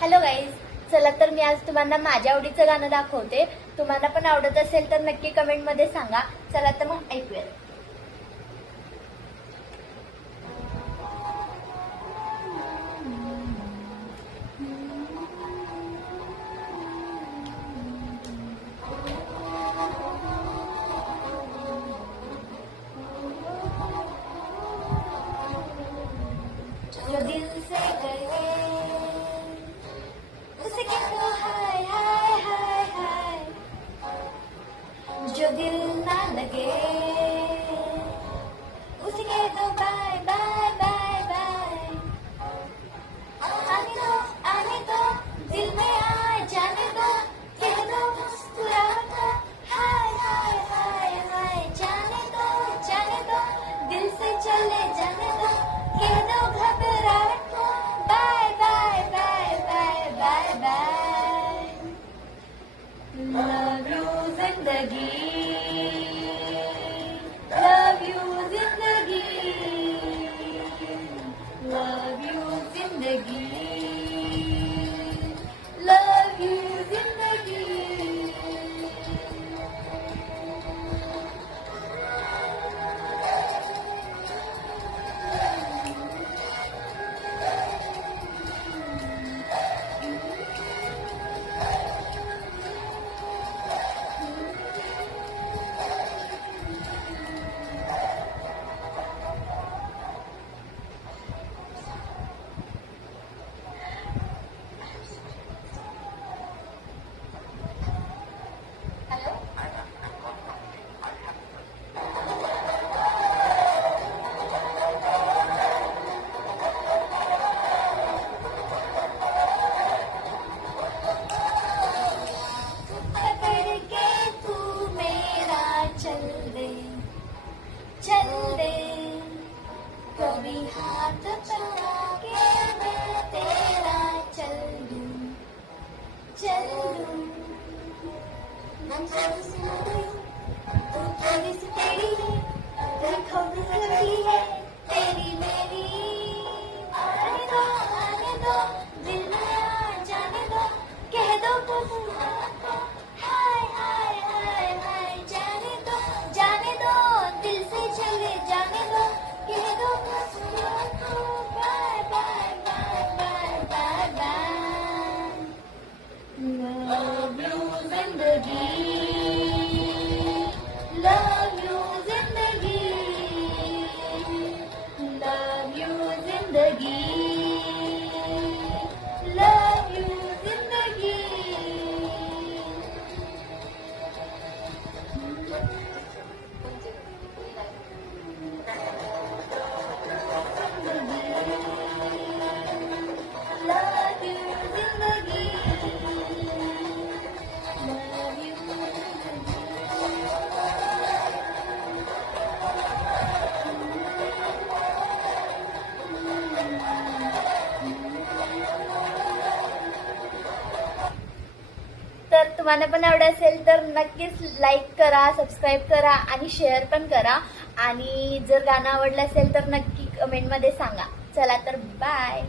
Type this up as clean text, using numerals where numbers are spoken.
Hello guys, चला तर मी आज तुम्हाला माझ्या आवडीचं गाणं दाखवते. तुम्हाला पण आवडत असेल तर नक्की कमेंटमध्ये सांगा. चला तर मग ऐकूया. जो दिल से गए उसे कह दो हाय हाय हाय हाय, जो दिल ना लगे उसे कह दो बाय बाय बाय बाय। आने दो दिल में आ जाने दो, कह दो मुस्कुरा दो हाय हाय हाय हाय। जाने दो दिल से चले जाने दो, कह दो घबराहट को bye bye bye bye bye bye. Love you जिंदगी, लव यू जिंदगी, लव यू जिंदगी, लव यू जिंदगी। चल दे कभी हाथ पकड़ा के मैं तेरा चल दूं हम थोड़ी सी हो गई तो थोड़ी सी तेरी है, तेरी खबर लगी है तेरी मेरी। आने दो दिल में आ जाने दो, कह दो हाय हाय हाय हाय। जाने दो दिल से चले जाने दो, कह दो bye bye bye bye bye bye. Love you जिंदगी, लव यू जिंदगी, लव यू जिंदगी, लव यू जिंदगी। Love you, जिंदगी, love you, तर तुम्हाला पण आवडत असेल तर नक्कीच लाईक करा, सबस्क्राईब करा आणि शेअर पण करा. आणि जर गाणं आवडलं असेल तर नक्की कमेंटमध्ये सांगा. चला तर बाय.